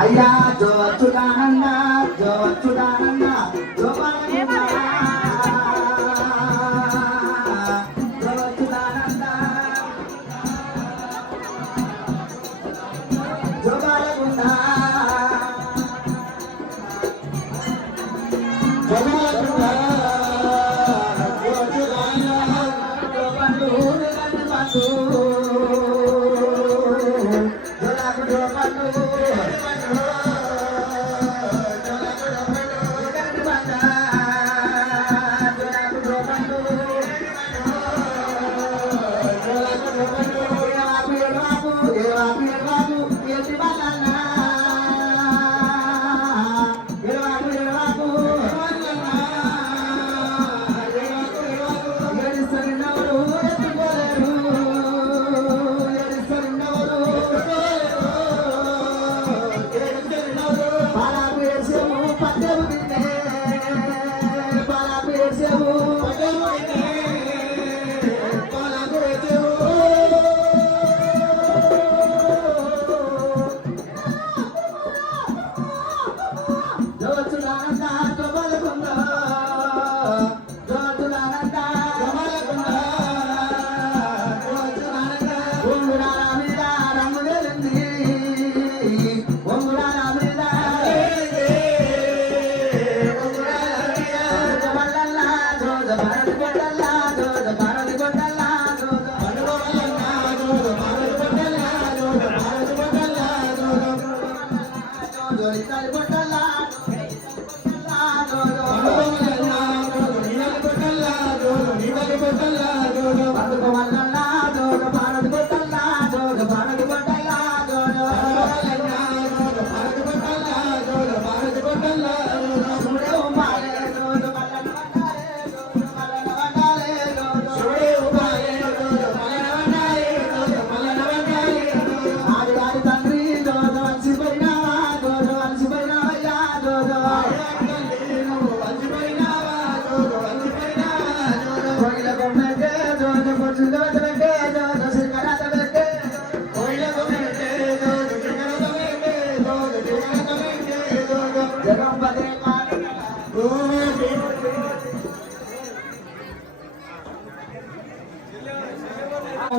అయ్యా జోచుడానన్న జోచుడానన్న జోపాలగుండా.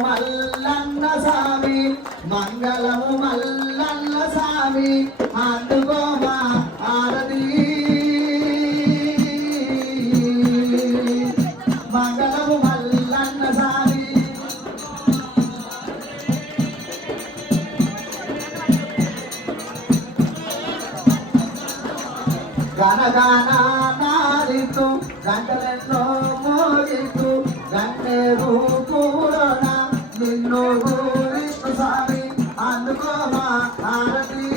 మల్లన్న స్వామి మంగళము మల్లన్న స్వామి అందుకోమా ఆరతి. మంగళము మల్లన్న స్వామి గనగానారితు గంటలెన్నో మోగితు గంటే రూపు నిన్ను ఊరిస్తు స్వామి అందుకోమా ఆరతి